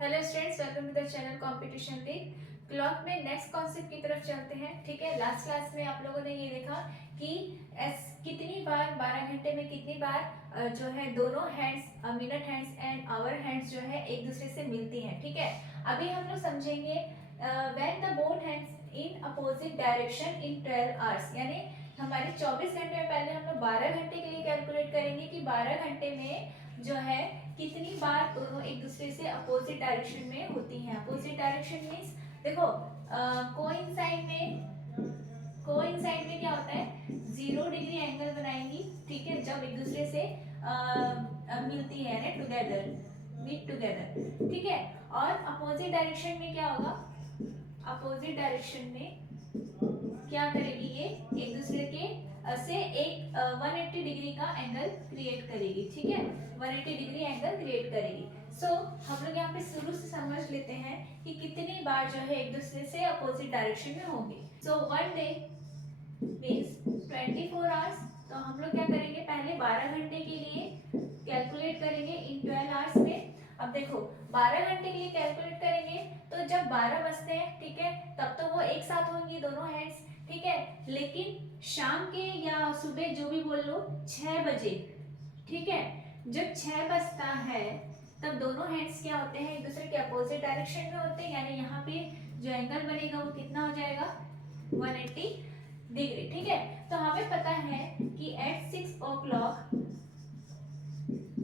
Hello students, welcome to the channel competition league. Clock में next concept की तरफ चलते हैं। ठीक है, लास्ट क्लास में आप लोगों ने ये देखा कि कितनी बार 12 घंटे में कितनी बार जो है दोनों hands, minute hands and hour hands जो है एक दूसरे से मिलती हैं। ठीक है, अभी हम लोग समझेंगे when the both hands in opposite direction in 12 hours, यानी हमारे 24 घंटे में पहले हम लोग 12 घंटे के लिए कैलकुलेट करेंगे कि 12 घंटे में जो है कितनी बार दोनों एक दूसरे से अपोजिट डायरेक्शन में होती हैं। अपोजिट डायरेक्शन मींस देखो कोइंसाइड में क्या होता है, 0 डिग्री एंगल बनाएंगी। ठीक है, जब एक दूसरे से मिलती है ना, टुगेदर, मीट टुगेदर। ठीक है, और अपोजिट डायरेक्शन में क्या होगा, अपोजिट डायरेक्शन में क्या करेगी, ये एक दूसरे के से एक 180 डिग्री का एंगल क्रिएट करेगी। ठीक है, 180 डिग्री एंगल क्रिएट करेगी। सो हम लोग यहाँ पे शुरू से समझ लेते हैं कि कितनी बार जो है एक दूसरे से अपोजिट डायरेक्शन में होंगे। So one day means 24 hours. तो हम लोग क्या करेंगे, पहले 12 घंटे के लिए कैलकुलेट करेंगे इन 12 आवर्स में। अब देखो 12 घंटे के लिए कैलकुलेट करेंगे तो जब 12 बजते हैं, ठीक है, तब तो वो एक साथ होंगी दोनों हैंड्स। ठीक है, लेकिन शाम के या सुबह जो भी बोल लो 6 बजे, ठीक है, जब 6 बजता है तब दोनों हैंड्स क्या होते हैं, एक दूसरे के अपोजिट डायरेक्शन में होते हैं। यानी यहाँ पे जो एंगल बनेगा वो कितना हो जाएगा, 180 डिग्री। ठीक है, तो हमें पता है कि एट 6 ओ क्लॉक,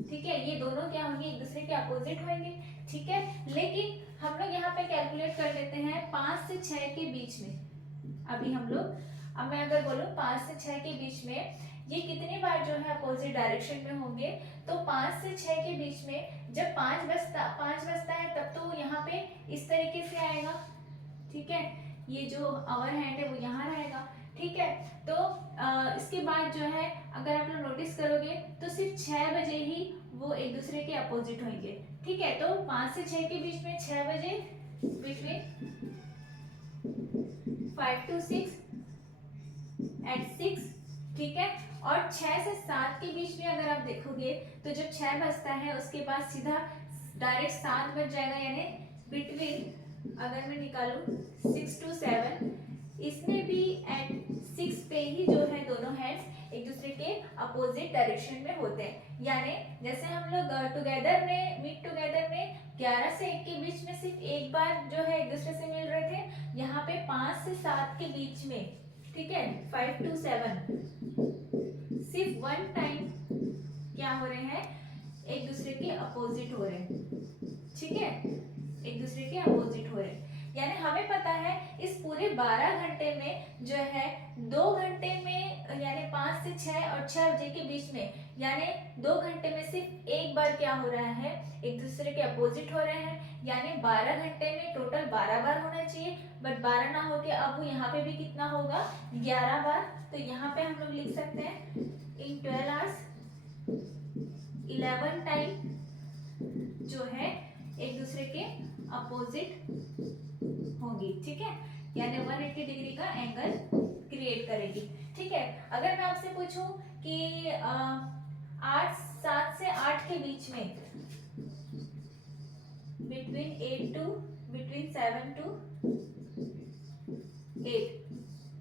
ठीक है, ये दोनों क्या होंगे, एक दूसरे के अपोजिट होंगे। ठीक है, लेकिन हम लोग यहाँ पे कैलकुलेट कर लेते हैं 5 से 6 के बीच में। अभी हम लोग, अब मैं अगर बोलूँ 5 से 6 के बीच में ये कितनी बार जो है अपोजिट डायरेक्शन में होंगे, तो 5 से 6 के बीच में जब 5 बजता है तब तो यहाँ पे इस तरीके से आएगा। ठीक है, ये जो आवर हैंड है वो यहाँ रहेगा। ठीक है, तो इसके बाद जो है अगर आप लोग नोटिस करोगे तो सिर्फ 6 बजे ही वो एक दूसरे के अपोजिट होंगे। ठीक है, तो 5 से 6 के बीच में 6 बजे, बिटवीन 5 to 6 एट 6। ठीक है, और 6 से 7 के बीच में अगर आप देखोगे तो जब 6 बजता है उसके बाद सीधा डायरेक्ट 7 बज जाएगा, यानी बिटवीन, अगर मैं निकालू 6 to 7, इसमें भी एट 6 पे ही जो है दोनों हैंड्स एक दूसरे के अपोजिट डायरेक्शन में होते हैं। यानी जैसे हम लोग टुगेदर में, मीट टुगेदर में 11 से 1 के बीच में सिर्फ एक बार जो है एक दूसरे से मिल रहे थे, यहाँ पे 5 से 7 के बीच में, ठीक है, 5 to 7 सिर्फ वन टाइम क्या हो रहे हैं, एक दूसरे के अपोजिट हो रहे हैं। ठीक है, एक दूसरे के अपोजिट हो रहे हैं। यानी हमें पता है इस पूरे 12 घंटे में जो है 2 घंटे में, यानी 5 से 6 और 6 बजे के बीच में, यानी 2 घंटे में सिर्फ एक बार क्या हो रहा है, एक दूसरे के अपोजिट हो रहे हैं। यानी 12 घंटे में टोटल 12 बार होना चाहिए, बट 12 ना होके अब यहाँ पे भी कितना होगा, 11 बार। तो यहाँ पे हम लोग लिख सकते हैं इन 12 आवर्स 11 टाइम जो है एक दूसरे के अपोजिट होगी। ठीक है, यानी 180 डिग्री का एंगल क्रिएट करेगी। ठीक है, अगर मैं आपसे पूछूं कि 7 से 8 के बीच में, बिटवीन 7 to 8,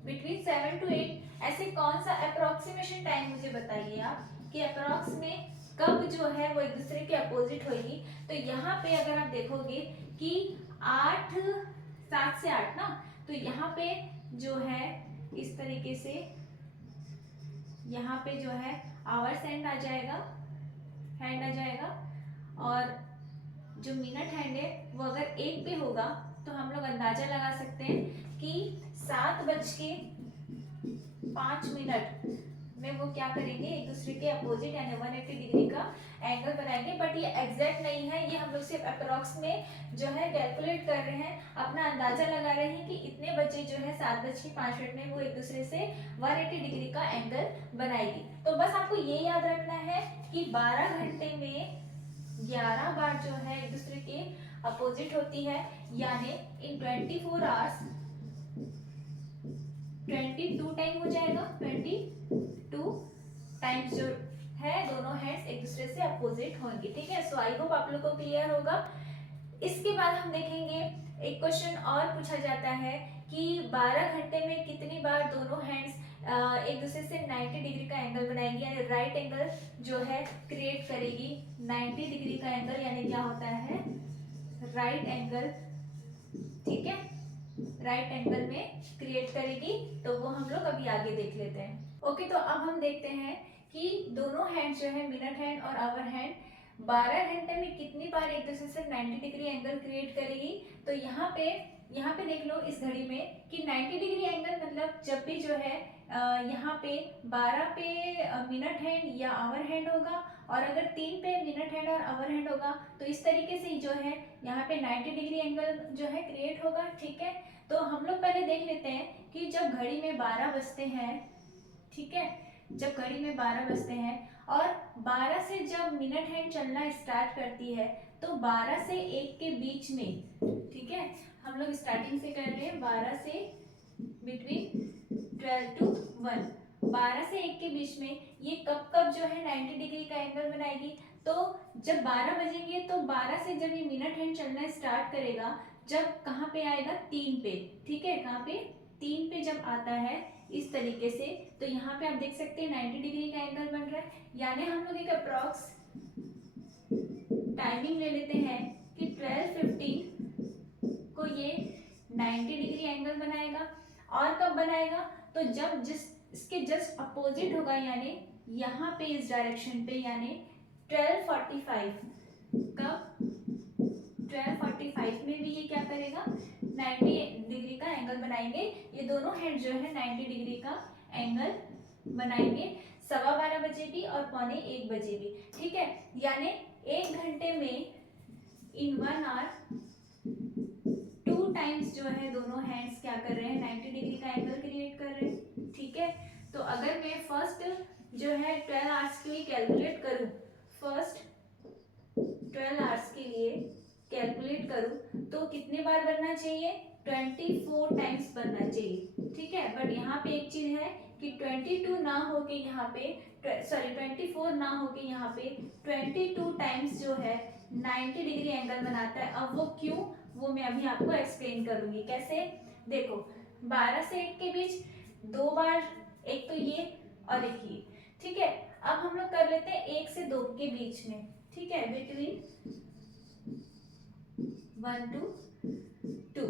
बिटवीन 7 to 8 ऐसे कौन सा अप्रोक्सीमेशन टाइम मुझे बताइए आप कि अप्रोक्स में कब जो है वो एक दूसरे के अपोजिट होगी। तो यहाँ पे अगर आप देखोगे कि 7 से 8 ना, तो यहाँ पे जो है इस तरीके से यहाँ पे जो है आवर्स हैंड आ जाएगा, और जो मिनट हैंड है वो अगर 1 पे होगा तो हम लोग अंदाजा लगा सकते हैं कि 7:05 में वो क्या करेंगे, एक दूसरे के अपोजिट यानी 180 डिग्री का एंगल बनाएंगे। बट ये एग्जैक्ट नहीं है, ये हम लोग सिर्फ अप्रोक्स में जो है कैलकुलेट कर रहे हैं, अपना अंदाजा लगा रहे हैं कि इतने बजे जो है 7:05 में वो एक दूसरे से 180 डिग्री का एंगल बनाएगी। तो बस आपको ये याद रखना है कि 12 घंटे में 11 बार जो है एक दूसरे के अपोजिट होती है। यानी इन 24 आवर्स 22 टाइम हो जाएगा, 22 टाइम्स जो है दोनों हैंड्स एक दूसरे से अपोजिट होंगे। ठीक है, सो आई होप आप लोग को क्लियर होगा। इसके बाद हम देखेंगे एक क्वेश्चन और पूछा जाता है कि 12 घंटे में कितनी बार दोनों हैंड्स एक दूसरे से 90 डिग्री का एंगल बनाएंगी, यानी राइट एंगल जो है क्रिएट करेगी 90 डिग्री का एंगल, यानी क्या होता है राइट एंगल, ठीक है, राइट एंगल में क्रिएट करेगी। तो वो हम लोग अभी आगे देख लेते हैं। ओके, तो अब हम देखते हैं कि दोनों हैंड जो है मिनट हैंड और आवर हैंड 12 घंटे में कितनी बार एक दूसरे से 90 डिग्री एंगल क्रिएट करेगी। तो यहाँ पे देख लो इस घड़ी में कि 90 डिग्री एंगल मतलब जब भी जो है यहाँ पे 12 पे मिनट हैंड या आवर हैंड होगा, और अगर 3 पे मिनट हैंड और आवर हैंड होगा तो इस तरीके से जो है यहाँ पे 90 डिग्री एंगल जो है क्रिएट होगा, ठीक है। तो हम लोग पहले देख लेते हैं कि जब घड़ी में 12 बजते हैं, ठीक है, जब घड़ी में 12 बजते हैं और 12 से जब मिनट हैंड चलना स्टार्ट करती है तो 12 से 1 के बीच में, ठीक है, हम लोग स्टार्टिंग से कर रहे हैं 12 से बिटवीन 12 to 1, 12 से 1 के बीच में ये कब कब जो है 90 डिग्री का एंगल बनाएगी। तो जब 12 बजेंगे तो 12 से जब ये मिनट हैंड चलना स्टार्ट करेगा, जब कहाँ पे आएगा 3 पे, ठीक है, कहाँ पे 3 पे जब आता है इस तरीके से, तो यहाँ पे आप देख सकते हैं 90 डिग्री का एंगल बन रहा है। यानी हम लोग एक अप्रॉक्स टाइमिंग ले लेते हैं कि 12:15 को ये 90 डिग्री एंगल बनाएगा। और कब बनाएगा, तो जब इसके जस्ट अपोजिट होगा, यानी यहाँ पे इस डायरेक्शन पे, यानी 12:45, कब 12:45 में भी ये क्या करेगा 90 डिग्री का एंगल बनाएंगे। ये दोनों हैंड जो है 90 डिग्री का एंगल बनाएंगे 12:15 बजे भी और 12:45 बजे भी, ठीक है। यानी 1 घंटे में इन 1 आवर 2 टाइम्स जो है दोनों हैंड्स क्या कर रहे हैं 90 डिग्री का एंगल क्रिएट कर रहे हैं, ठीक है। तो अगर मैं फर्स्ट जो है 12 आवर्स के लिए कैलकुलेट करूं, फर्स्ट 12 आवर्स के लिए कैलकुलेट करूं तो कितने बार बनना चाहिए 24 टाइम्स बनना चाहिए, ठीक है। बट यहाँ पे एक चीज है कि 22 ना हो के यहाँ पे 24 ना हो के यहाँ पे 22 टाइम्स जो है 90 डिग्री एंगल बनाता है। अब वो क्यों, वो मैं अभी आपको एक्सप्लेन करूंगी कैसे। देखो 12 से 1 के बीच 2 बार, एक तो ये और एक ये, ठीक है। अब हम लोग कर लेते हैं 1 से 2 के बीच में, ठीक है, बिटवीन 1 to 2।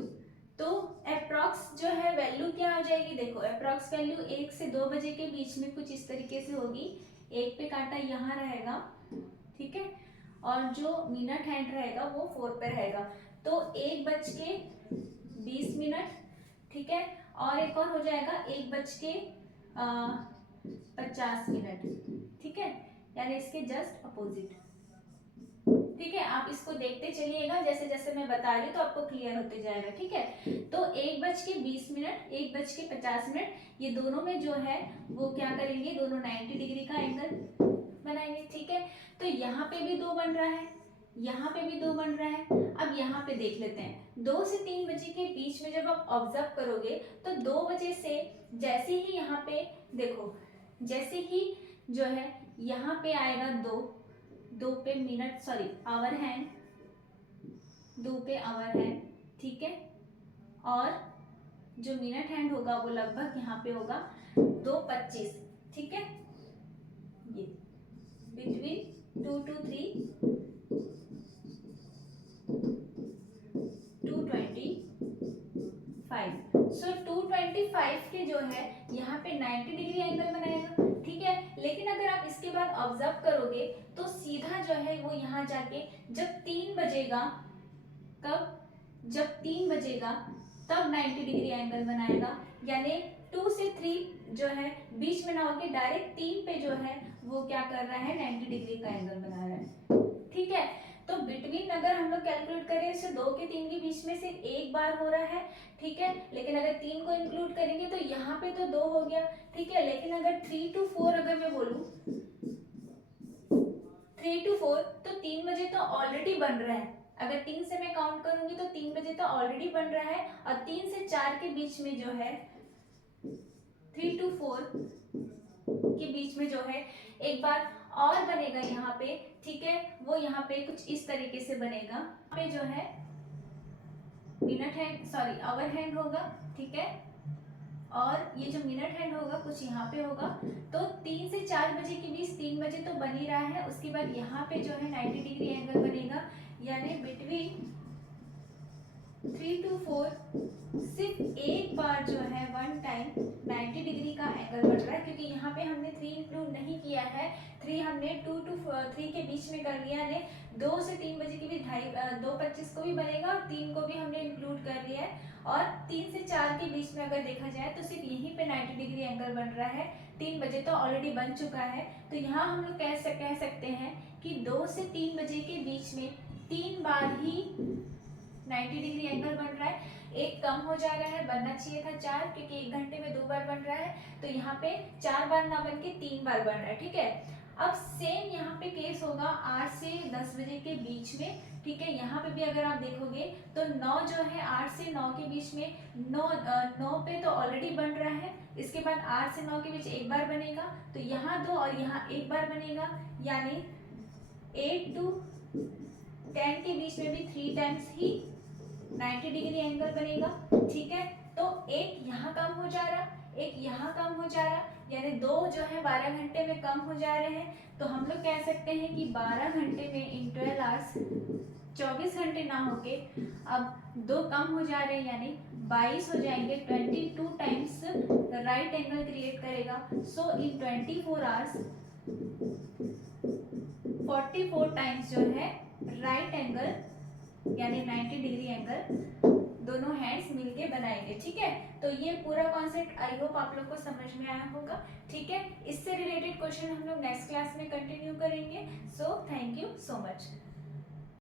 तो अप्रॉक्स जो है वैल्यू क्या हो जाएगी, देखो अप्रॉक्स वैल्यू 1 से 2 बजे के बीच में कुछ इस तरीके से होगी। 1 पे कांटा यहाँ रहेगा, ठीक है, और जो मिनट हैंड रहेगा वो 4 पे रहेगा। तो 1:20, ठीक है, और एक और हो जाएगा 1:50, ठीक है, यानी इसके जस्ट अपोजिट, ठीक है। आप इसको देखते चलिएगा, जैसे जैसे मैं बता रही हूँ तो आपको क्लियर होते जाएगा, ठीक है। तो 1:20, 1:50, ये दोनों में जो है वो क्या करेंगे, दोनों 90 डिग्री का एंगल बनाएंगे, ठीक है। तो यहाँ पे भी 2 बन रहा है, यहाँ पे भी 2 बन रहा है। अब यहाँ पे देख लेते हैं 2 से 3 बजे के बीच में जब आप ऑब्जर्व करोगे तो 2 बजे से जैसे ही यहाँ पे देखो, जैसे ही जो है यहाँ पे आएगा 2 पे मिनट, सॉरी आवर हैंड, 2 पे आवर हैंड, ठीक है, और जो मिनट हैंड होगा वो लगभग यहाँ पे होगा 2:25, ठीक है, ये बिटवीन 2 to 3 2:25। सो 2:25 के जो है यहाँ पे 90 डिग्री एंगल बनाएगा, ठीक है। लेकिन अगर आप इसके बाद ऑब्जर्व करोगे तो सीधा जो है वो यहाँ जाके जब 3 बजेगा, कब, जब 3 बजेगा तब 90 डिग्री एंगल बनाएगा। यानी 2 से 3 जो है बीच में ना होके डायरेक्ट 3 पे जो है वो क्या कर रहा है 90 डिग्री का एंगल बना रहा है, ठीक है। तो बिटवीन अगर हम लोग कैलकुलेट करें इसे 2 के 3 के बीच में सिर्फ एक बार हो रहा है, ठीक है। लेकिन अगर 3 को इंक्लूड करेंगे तो यहाँ पे तो 2 हो गया, ठीक है। लेकिन अगर 3 to 4 अगर मैं बोलूँ 3 to 4 तो 3 बजे तो ऑलरेडी बन रहा है। अगर 3 से मैं काउंट करूंगी तो 3 बजे तो ऑलरेडी बन रहा है, और 3 से 4 के बीच में जो है 3 to 4 के बीच में जो है एक बार और बनेगा यहाँ पे, ठीक है, वो यहाँ पे कुछ इस तरीके से बनेगा। यहाँ पे जो है minute hand, sorry hour hand होगा, ठीक है, और ये जो मिनट हैंड होगा कुछ यहाँ पे होगा। तो 3 से 4 बजे के बीच, 3 बजे तो बन ही रहा है, उसके बाद यहाँ पे जो है 90 डिग्री एंगल बनेगा, यानी बिटवीन 3 to 4 सिर्फ एक बार जो है वन टाइम 90 डिग्री का एंगल बन रहा है, क्योंकि यहाँ पे हमने 3 इंक्लूड नहीं किया है, 3 हमने 2 to 3 के बीच में कर लिया है, 2 से 3 बजे के भी 2:25 को भी बनेगा और 3 को भी हमने इंक्लूड कर लिया है, और 3 से 4 के बीच में अगर देखा जाए तो सिर्फ यहीं पे 90 डिग्री एंगल बन रहा है, 3 बजे तो ऑलरेडी बन चुका है। तो यहाँ हम लोग कह सकते हैं कि 2 से 3 बजे के बीच में 3 बार ही 90 डिग्री एंगल बन रहा है, एक कम हो जा रहा है, बनना चाहिए था 4, क्योंकि 1 घंटे में 2 बार बन रहा है, तो यहाँ पे 4 बार ना बन के 3 बार बन रहा है, ठीक है। अब सेम यहाँ पे केस होगा 8 से 10 बजे के बीच में, ठीक है, यहाँ पे भी अगर आप देखोगे तो 9 जो है 8 से 9 के बीच में 9 पे तो ऑलरेडी बन रहा है, इसके बाद 8 से 9 के बीच एक बार बनेगा, तो यहाँ 2 और यहाँ एक बार बनेगा, यानी 8 to 10 के बीच में भी 3 टाइम्स ही 90 डिग्री एंगल बनेगा, ठीक है। तो एक यहाँ कम हो जा रहा, एक यहाँ कम हो जा रहा, यानी 2 जो है 12 घंटे में कम हो जा रहे हैं, तो हम लोग कह सकते हैं कि 12 घंटे में इन 12 आवर्स 24 घंटे ना होके अब 2 कम हो जा रहे हैं, यानी 22 हो जाएंगे, 22 टाइम्स राइट एंगल क्रिएट करेगा। सो इन 24 आवर्स 44 टाइम्स जो है राइट एंगल यानी 90 डिग्री एंगल दोनों हैंड्स मिलके बनाएंगे, ठीक है। तो ये पूरा कॉन्सेप्ट आई होप आप लोग को समझ में आया होगा, ठीक है। इससे रिलेटेड क्वेश्चन हम लोग नेक्स्ट क्लास में कंटिन्यू करेंगे। So thank you so much.